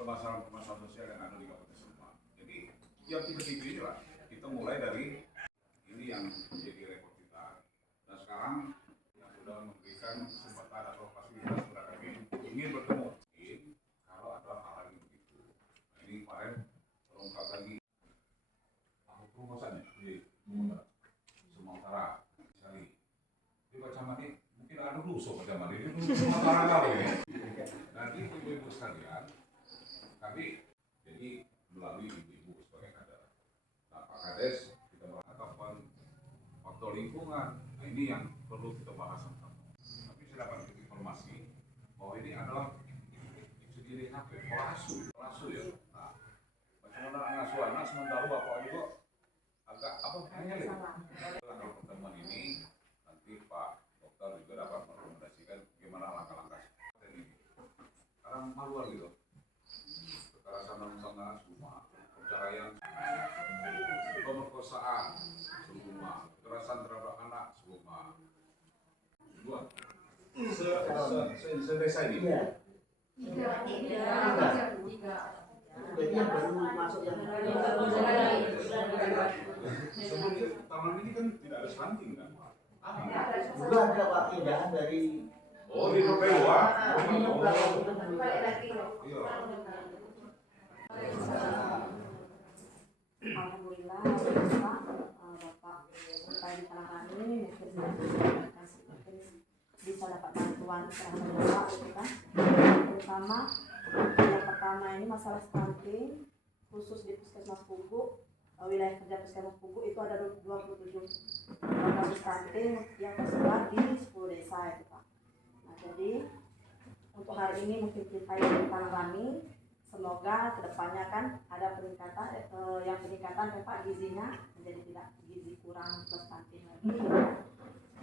permasalahan sosial yang ada di Kabupaten Sleman. Jadi yang tipe-tipe inilah kita mulai dari ini yang menjadi rekor kita. Dan sekarang yang sudah memberikan kesempatan atau fasilitas kepada kami ingin bertemu. Kalau ada hal lagi begitu. Nah, ini kemarin terungkap lagi perumusannya di Sumatera sekali. Di Bacaman ini mungkin ada dulu Bacaman ini Sumatera kali ya. Nanti ibu-ibu sekalian, kami jadi melalui ibu-ibu sebagai kader. Nah, Pak Kades kita mengatakan faktor lingkungan. Nah, ini yang perlu kita bahas sama-sama. Tapi saya dapat informasi bahwa ini adalah sendiri pelasu ya. Nah, bagaimana ngasuh anak sementara bapak juga agak apa hanya kalau pertemuan ini nanti Pak Dokter juga dapat merekomendasikan bagaimana langkah-langkah ini. Sekarang malu gitu. Kekerasan dalam pasangan semua, perceraian, pemerkosaan semua, kekerasan terhadap anak semua. Dua. Selesai ini. Tiga. Jadi yang baru masuk yang sebelum taman ini kan tidak ada stunting kan? juga ada Pak pindahan dari Di Nopelua. Iya. Alhamdulillah, Bapak sampai di kalangan ini bisa dapat bantuan terhadap Bapak gitu kan. Terutama yang pertama ini masalah stunting khusus di Puskesmas Pugu, wilayah kerja Puskesmas Pugu itu ada 27 kasus stunting yang tersebar di 10 desa itu Pak. Nah jadi untuk hari ini mungkin kita yang kami semoga kedepannya kan ada peningkatan Pak gizinya menjadi tidak gizi kurang plus stunting lagi.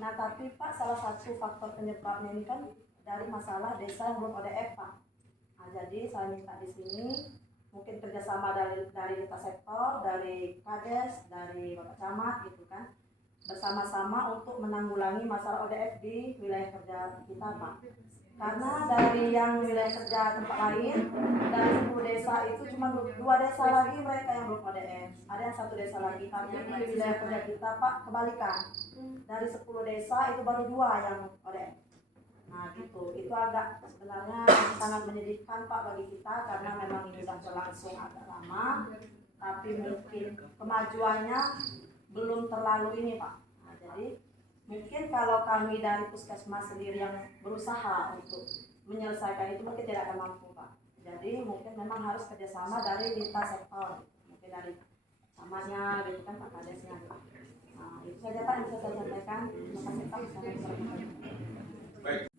Nah tapi Pak salah satu faktor penyebabnya ini kan dari masalah desa yang belum ODF Pak. Nah, jadi saya minta di sini mungkin kerjasama dari lintas sektor, dari Kades, dari Bapak Camat gitu kan, bersama-sama untuk menanggulangi masalah ODF di wilayah kerja kita Pak. Karena dari yang wilayah kerja tempat lain, dari 10 desa itu cuma 2 desa lagi mereka yang belum ODF. Ada yang 1 desa lagi, tapi di wilayah kerja kita Pak kebalikan. Dari 10 desa itu baru 2 yang ODF. Nah gitu, itu agak sebenarnya sangat menyedihkan Pak bagi kita karena memang ini sudah berlangsung agak lama, tapi mungkin kemajuannya belum terlalu ini Pak. Nah, jadi mungkin kalau kami dari Puskesmas sendiri yang berusaha untuk menyelesaikan itu mungkin tidak akan mampu Pak. Jadi mungkin memang harus kerjasama dari lintas sektor, mungkin dari camatnya gitu kan Pak Kadesnya gitu. Nah itu saja Pak yang bisa saya sampaikan. Terima kasih Pak. Baik.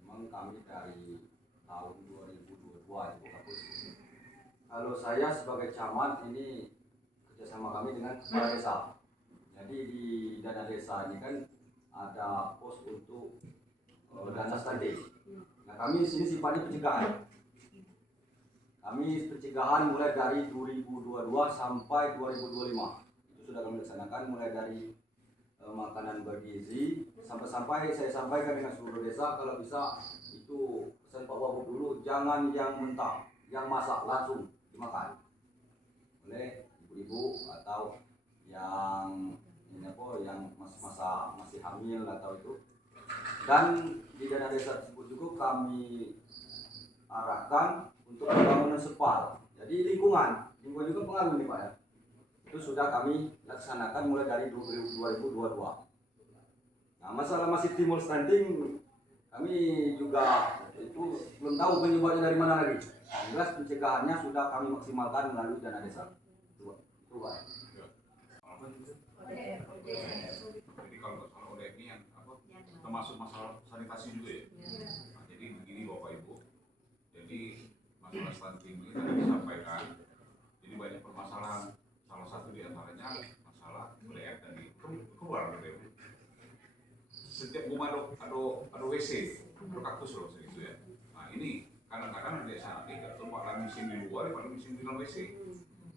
Memang kami dari tahun 2022 Ibu Kapus. Kalau saya sebagai camat ini kerjasama kami dengan kepala desa. Jadi di dana desa ini kan ada pos untuk dana stunting. Nah kami di sini sifatnya pencegahan. Kami pencegahan mulai dari 2022 sampai 2025. Itu sudah kami laksanakan mulai dari makanan bergizi sampai saya sampaikan dengan seluruh desa kalau bisa itu pesan Pak Wabub dulu jangan yang mentah, yang masak langsung dimakan oleh ibu-ibu atau yang yang masih hamil atau itu. Dan di dana desa tersebut juga kami arahkan untuk pembangunan sepal. Jadi lingkungan juga pengaruh nih Pak ya. Itu sudah kami laksanakan mulai dari 2022. Nah masalah masih timbul stunting kami juga itu belum tahu penyebabnya dari mana lagi. Jelas pencegahannya sudah kami maksimalkan melalui dana desa. Itu Pak. Jadi kalau ODF ini yang apa termasuk masalah sanitasi juga ya. Nah, jadi begini Bapak Ibu. Jadi masalah stunting ini tadi disampaikan. Jadi banyak permasalahan. Salah satu di antaranya masalah ODF tadi keluar dari setiap rumah ada WC berkaktus loh segitu ya. Nah ini kadang-kadang di desa nanti tempatkan mesin di luar daripada mesin di dalam WC.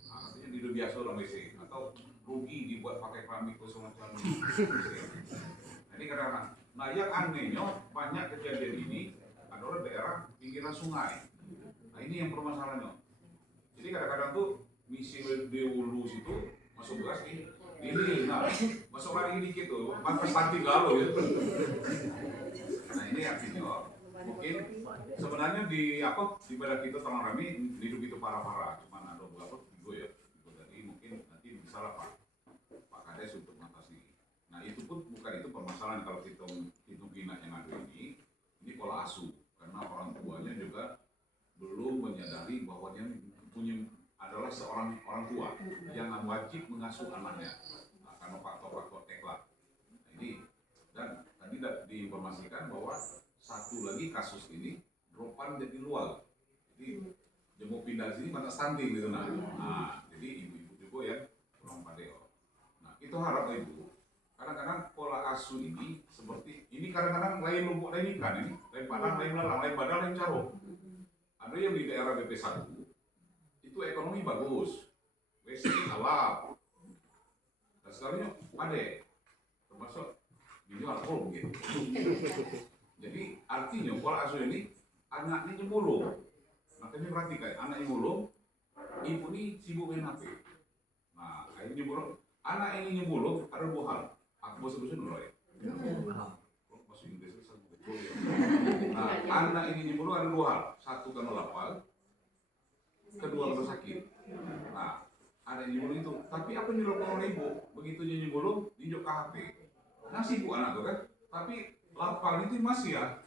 Nah artinya di biasa dalam WC atau rugi dibuat pakai keramik atau semacam WC. Jadi kadang-kadang. Nah yang anehnya banyak kejadian ini adalah daerah pinggiran sungai. Nah ini yang permasalahannya. Jadi kadang-kadang tuh misi di hulu situ masuk beras ini, nah masuk lagi dikit tuh, pantas panti galau ya. Nah ini artinya mungkin sebenarnya di badan kita terang rame hidup itu parah-parah, cuman ada beberapa video ya, itu tadi mungkin nanti bisa lah Pak Kades untuk mengatasi. Nah itu pun bukan itu permasalahan kalau kita hitung bina yang ada ini pola asuh, karena orang tuanya juga belum menyadari bahwa dia punya adalah seorang orang tua yang wajib mengasuh anaknya, nah, karena faktor-faktor teklat. Nah, ini dan tadi diinformasikan bahwa satu lagi kasus ini dropan jadi luar, jadi dia mau pindah sini mana stunting gitu nah jadi ibu-ibu juga ya kurang padeo. Nah itu harap ibu kadang-kadang pola asuh ini seperti ini kadang-kadang lain lumpur lain ikan ini lain padang lain lalang lain badan lain carok. Ada yang di daerah BP1 itu ekonomi bagus, WC halal, dan sekarangnya ada termasuk jual alkohol gitu. Jadi artinya pola asuh ini anaknya nyemulung. Makanya perhatikan anaknya nyemulung, ibu ini sibuk main HP. Nah, akhirnya nyemulung, anak ini nyemulung ada dua hal. Aku bosan-bosan dulu ya. Masuk Inggris itu satu betul ya. Nah, anak ini nyemulung ada dua hal. Satu karena lapar, kedua karena sakit. Nah, ada yang nyemulung itu. Tapi apa yang dilakukan oleh ibu? Begitu dia nyemulung, diinjok ke HP. Nah, sibuk anak tuh kan. Tapi lapar itu masih ya.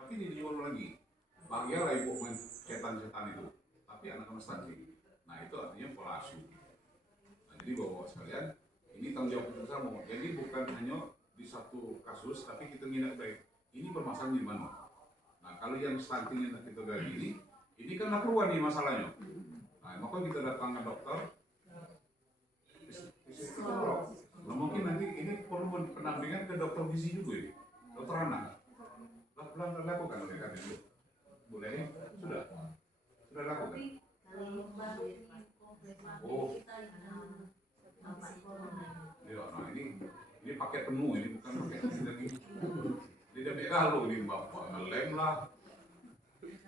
Tapi dia nyemulung lagi. Bahagialah ibu main setan-setan itu. Tapi anak-anak stunting. Nah, itu artinya pola asuh. Nah, jadi bapak sekalian, ini tanggung jawab kita bersama. Jadi bukan hanya di satu kasus, tapi kita nginep baik. Ini permasalahan di mana? Nah, kalau yang stunting yang kita gali ini kan nggak keluar nih masalahnya. Nah, maka kita datang ke dokter. Nah, mungkin nanti ini perlu pendampingan ke dokter gizi juga ini, dokter anak. Lakukan oleh kami dulu. Boleh? Sudah lakukan. Oh. Ya, nah ini paket penuh ini bukan paket lagi. Tidak kalau ini bapak ngelem lah. Di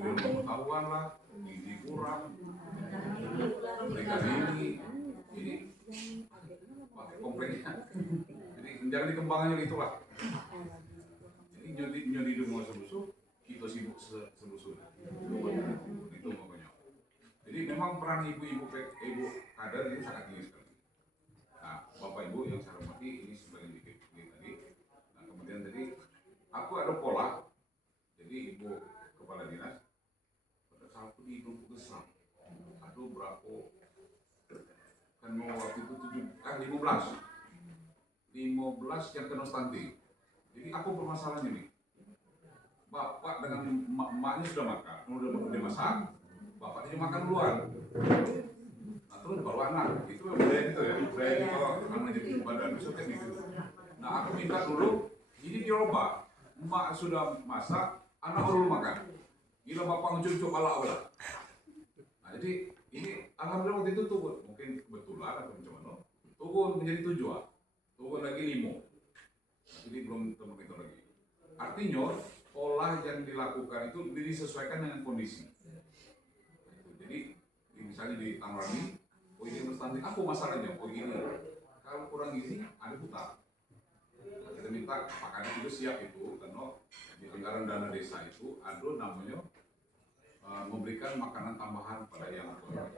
pengetahuan lah, gizi kurang, mereka ini pakai kompleknya, jadi jangan dikembangkan itulah. Jadi nyodi rumah sebusuk, kita sibuk sebusuk, itu pokoknya. Jadi memang peran ibu kader itu sangat tinggi sekali. Nah, bapak ibu yang saya hormati ini sebagai dikit tadi. Nah kemudian tadi aku ada pola, jadi ibu kepala dinas pada saat itu di Lumpur Gesam aduh berapa kan waktu itu 15 yang kena stunting. Jadi aku permasalahannya nih, bapak dengan emaknya sudah makan, udah masak, bapaknya makan duluan. Nah terus baru anak, itu budaya gitu ya, budaya itu karena jadi badan itu kayak gitu. Nah aku minta dulu, jadi diubah, emak sudah masak, anak baru makan. Gila bapak ngecucuk kepala udah. Nah jadi ini alhamdulillah waktu itu turun, mungkin kebetulan atau macam mana, turun menjadi 7, turun lagi 5. Jadi belum ketemu itu lagi. Artinya pola yang dilakukan itu disesuaikan dengan kondisi. Jadi misalnya di Tangerang, oh ini stunting, aku masalahnya, oh ini kalau kurang gizi ada hutang. Nah, kita minta Pak Kadis juga siap itu karena di anggaran dana desa itu ada namanya memberikan makanan tambahan pada yang kurang.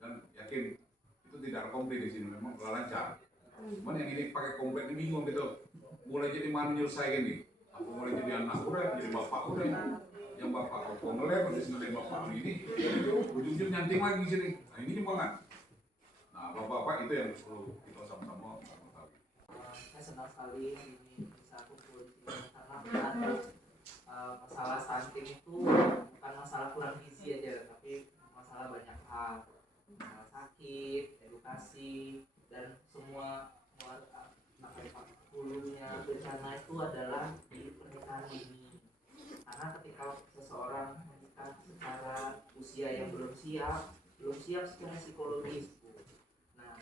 Dan yakin itu tidak komplit di sini, memang lancar. Cuman yang ini pakai komplit ini bingung gitu. Mulai jadi mana menyelesaikan ini? Aku mulai jadi anak udah, jadi bapak udah. Yang bapak aku ngelem, habis ngelem bapak ini, ujung-ujung nyanting lagi di sini. Nah ini banget. Nah bapak-bapak itu yang perlu kita sama-sama tahu. Saya senang sekali ini bisa kumpul di sini karena masalah stunting itu bukan masalah kurang gizi aja, tapi masalah banyak hal, masalah sakit, edukasi, dan semua hulunya bencana itu adalah di pernikahan dini. Karena ketika seseorang menikah secara usia yang belum siap secara psikologis. Nah,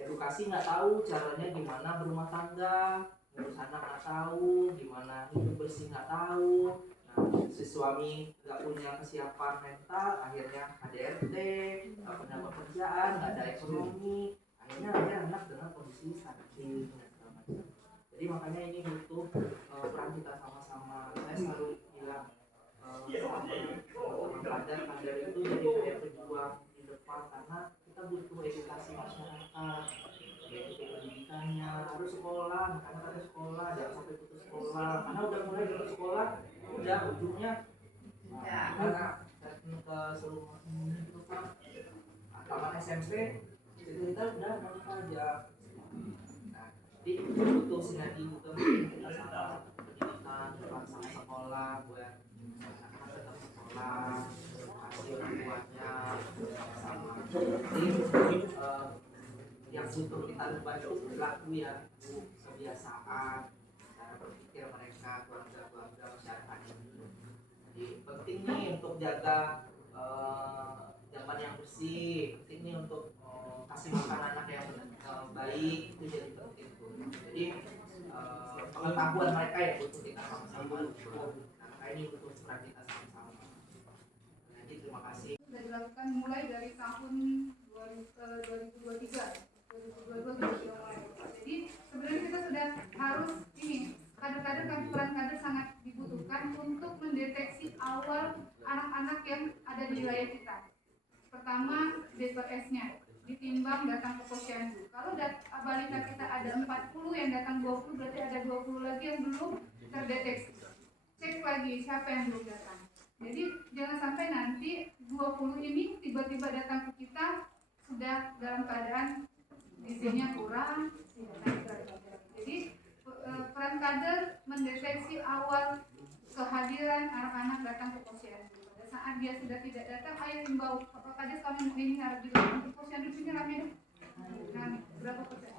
edukasi nggak tahu caranya gimana berumah tangga, ngurus anak nggak tahu, gimana hidup bersih nggak tahu. Nah, si suami nggak punya kesiapan mental, akhirnya KDRT, nggak pernah pekerjaan, nggak ada ekonomi, akhirnya lahir anak dengan kondisi stunting dan segala macam. Jadi makanya ini butuh peran kita sama-sama. Saya selalu bilang sama teman-teman kader itu jadi kayak pejuang di depan, karena kita butuh edukasi masyarakat, yaitu pendidikannya harus sekolah, anak-anak harus sekolah, jangan sampai putus sekolah, karena udah mulai putus sekolah udah ujungnya karena datang ke seluruh itu kan taman SMP itu kita udah balik aja. Nah, jadi butuh sinergi juga kita sama pendidikan, sama sekolah buat anak-anak tetap sekolah, kasih orang tuanya sama. Jadi yang butuh kita ubah itu perilaku ya, kebiasaan, cara berpikir mereka, keluarga masyarakat ini. Jadi penting nih untuk jaga jamban yang bersih, penting nih untuk kasih makan anak yang baik, itu jadi penting tuh. Jadi pengetahuan mereka ya butuh kita sama-sama. Nah, ini butuh peran kita sama-sama. Jadi terima kasih. Sudah dilakukan mulai dari tahun 2023. 2022 kita sudah mulai. Jadi sebenarnya kita sudah harus ini kader-kader peran kader sangat dibutuhkan untuk mendeteksi awal anak-anak yang ada di wilayah kita. Pertama, DPS-nya ditimbang datang ke posyandu. Kalau balita kita ada 40 yang datang 20, berarti ada 20 lagi yang belum terdeteksi. Cek lagi siapa yang belum datang. Jadi jangan sampai nanti 20 ini tiba-tiba datang ke kita sudah dalam keadaan gizinya kurang. Jadi peran kader mendeteksi awal kehadiran anak-anak datang ke posyandu. Pada saat dia sudah tidak datang, ayo himbau, Bapak Kades kami mau ini harus dilakukan ke posyandu sini rame. Nah, berapa persen?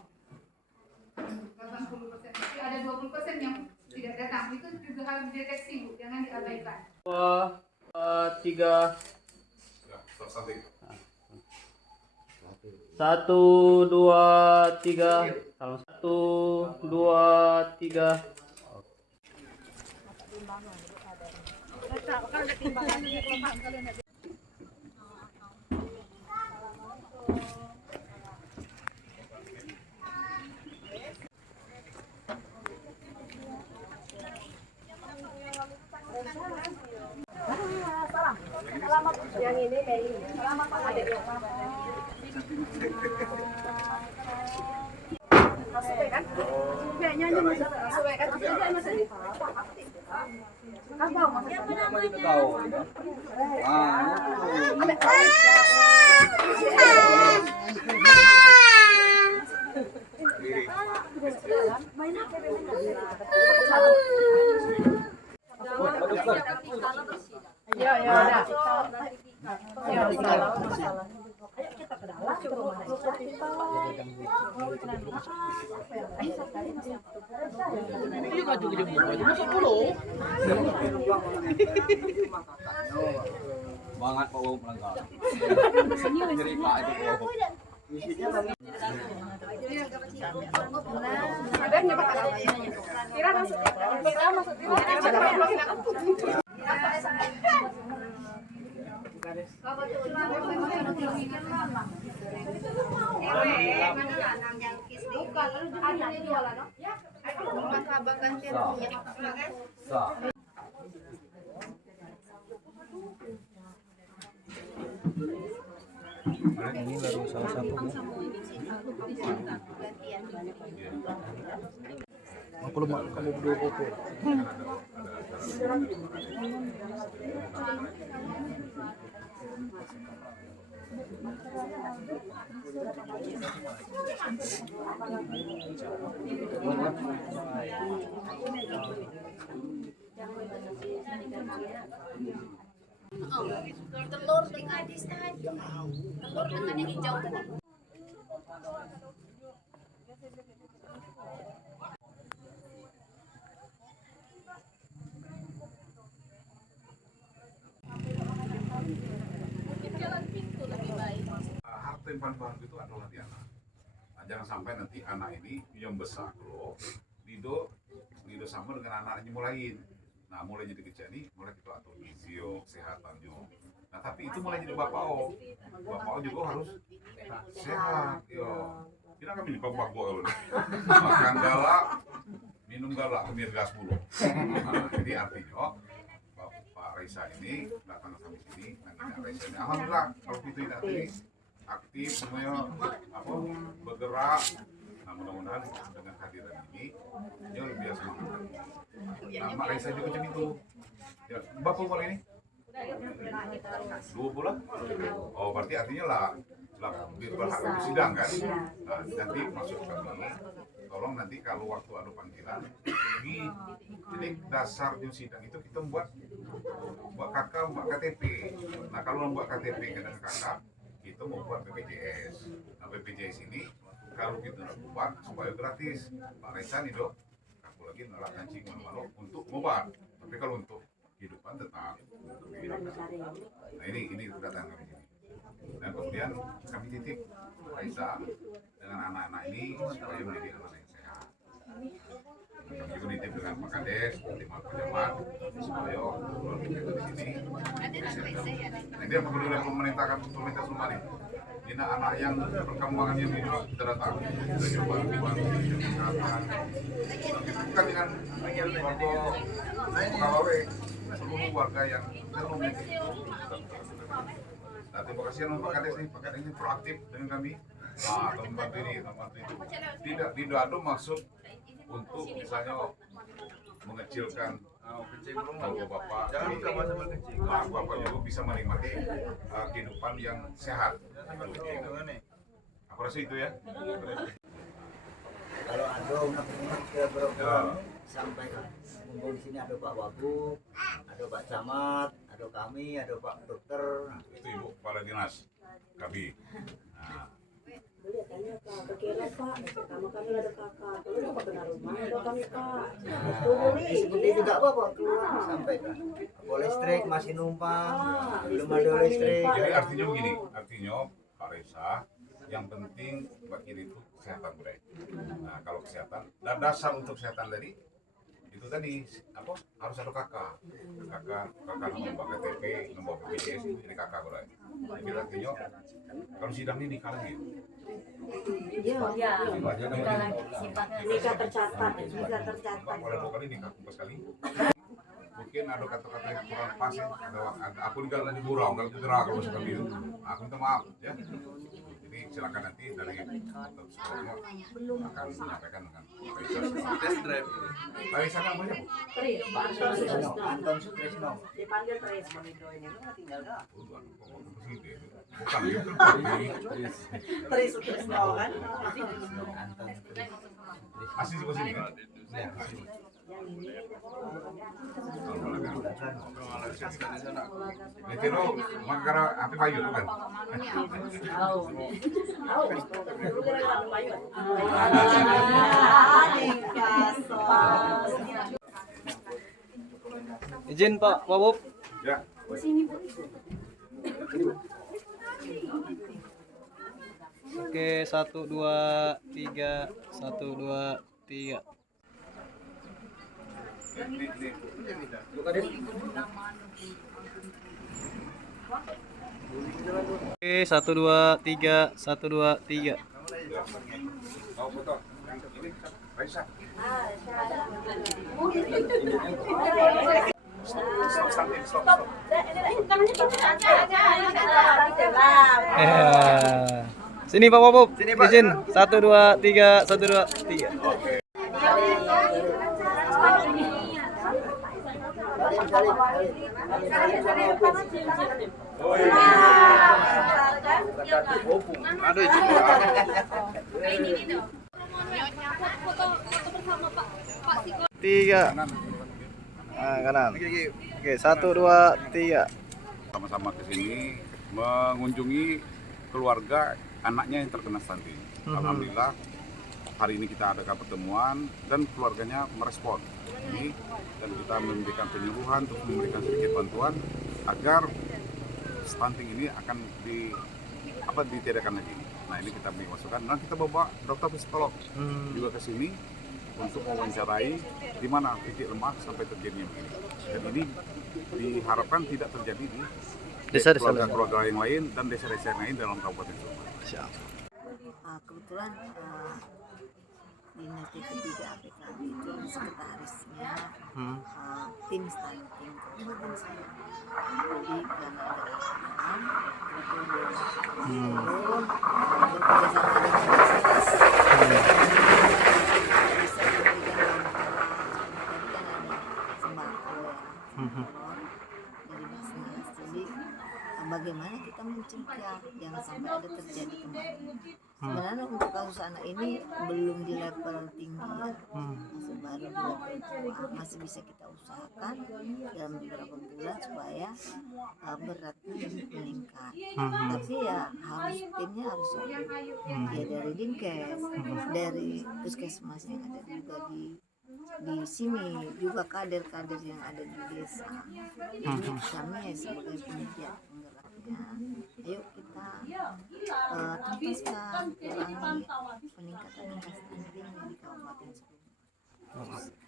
80%. Jadi ada 20% yang tidak datang. Itu juga harus dideteksi, Bu. Jangan diabaikan. 2, 3. Ya, stop stunting. 1, 2, 3. Salam 1, 2, 3. Selamat yang ini kayak ini. Selamat Pak Adek. Masuk kan? Kayaknya masuk kan? Juga masuk di kan tahu masuk. Tahu. Main apa? Ya, ya, ada. Ya, salah. Ayo kita ke dalam. Banget Pak Om melanggar. Jadi Pak itu Pak Om. Ini baru salah satu. Aku lupa kamu berdua foto. Telur dengan di tadi. Telur dengan yang hijau tadi. Jalan pintu lebih baik. Harta yang paling bagus itu adalah di anak. Nah, jangan sampai nanti anak ini yang besar loh, Lido sama dengan anak anjing lain. Nah mulai jadi kecil nih, mulai kita atur gizi kesehatannya. Nah tapi itu mulai jadi bapak juga harus sehat. Yo, kita kami bapak kalau makan galak, minum galak, kemir gas bulu. Nah, jadi artinya Pak Raisa ini datang ke sini, nanti Raisa ini, alhamdulillah kalau gitu ini aktif semuanya bergerak. Nah mudah-mudahan dengan kehadiran ini dia lebih biasa makan. Nah Mak Raisa juga macam itu. Ya, Bapak umur ini? 20? Oh berarti artinya lah berhak untuk sidang kan? Nah nanti maksud kami, tolong nanti kalau waktu ada panggilan, jadi dasarnya sidang itu kita buat kakak, buat KTP. Nah kalau membuat KTP dengan kakak, kita membuat BPJS. Nah BPJS ini kalau kita buat supaya gratis, Pak Raisa nih dok, aku lagi nolak kancing malu untuk obat. Tapi kalau untuk kehidupan tetap. Nah ini datang kami sini. Dan kemudian kami titip Raisa dengan anak-anak ini supaya menjadi anak yang sehat. Kami juga nitip dengan Pak Kades, dengan Pak Jamat, supaya kita di sini. Nah dia kemudian pemerintah Sumari. Ini anak yang perkembangannya minum kita datang, kita coba kesehatan. Bukan dengan KWW, seluruh warga yang memiliki. Nah, terima kasih Pak Kades nih, Pak Kades ini proaktif dengan kami. Membantu ini, membantu itu. Tidak ada maksud untuk misalnya mengecilkan Bapak. Bapak juga bisa menikmati kehidupan yang sehat. Aku rasa itu ya. Kalau ada unek-unek ke program sampai mumpung di sini ada Pak Wagub, ada Pak Camat, ada kami, ada Pak Dokter. Itu Ibu Kepala Dinas kami. Nah, Boleh tanya Pak, kira Pak, pertama kami ada kakak, terus Bapak kena rumah, ada kami Pak. Seperti itu nggak apa-apa, keluar sampaikan. Apa listrik masih numpang, belum ada listrik. jadi artinya begini, artinya Pak Reza, yang penting bagi itu kesehatan budaya. Nah kalau kesehatan, dan dasar untuk kesehatan tadi itu tadi apa harus ada kakak nomor KTP, nomor BPJS ini kakak budaya. Jadi artinya kalau sidang ini dikalangin. Iya. Nikah tercatat, bisa tercatat. Kalau 2 kali nikah 4 kali. Mungkin ada kata-kata yang kurang pas ya. Aku tinggal di Burau, kalau gerak kalau sekali itu. Aku minta maaf ya. Jadi silakan nanti dari sekolahnya akan menyampaikan dengan test drive. Baik sana namanya Bu? Tris, Pak Anton Sutrisno. dipanggil Tris. Bukan ya. Tris Sutrisno kan? Anton Sutrisno. Asli di sini kan? Ya, Itu makara api payu tuh kan? Tahu. Dulu gara-gara Bayu. Izin Pak Wabub. Ya. Oke, 1 2 3, 1 2 3. Oke, 1 2 3, 1 2 3. Mau foto yang ini Raisa. Stop. Sini Pak Wabub. Izin 1 2 3, 1 2 3. Oke. Oh iya. Aduh juga. Tiga. Kanan. Oke, 1 2 3. Sama-sama ke sini mengunjungi keluarga anaknya yang terkena stunting. Alhamdulillah hari ini kita adakan pertemuan dan keluarganya merespon ini dan kita memberikan penyuluhan untuk memberikan sedikit bantuan agar stunting ini akan ditiadakan lagi. Nah ini kita beri masukan dan kita bawa dokter psikolog juga ke sini untuk mewawancarai di mana titik lemah sampai terjadinya begini. Dan ini diharapkan tidak terjadi di Desa-desa lain. keluarga-keluarga yang lain dan desa-desa yang lain dalam Kabupaten Subang. Kebetulan Dinas DP3 APKB itu sekretarisnya tim stunting Kabupaten Subang. Jadi karena ada keadaan itu turun bekerja sama dengan universitas bisa memberikan bantuan. Tadi kan ada sembako ya, dari Basnas. Jadi bagaimana kita mencegah jangan sampai ada terjadi kembali. Sebenarnya untuk kasus anak ini belum di level tinggi ya, masih baru di level bawah, masih bisa kita usahakan dalam beberapa bulan supaya beratnya lebih meningkat. Tapi ya harus timnya harus solid, ya dari Dinkes, dari puskesmas yang ada juga di sini, juga kader-kader yang ada di desa. Jadi kami ya sebagai penggiat penggeraknya, ayo kita tuntaskan, kurangi peningkatan angka stunting di Kabupaten Subang.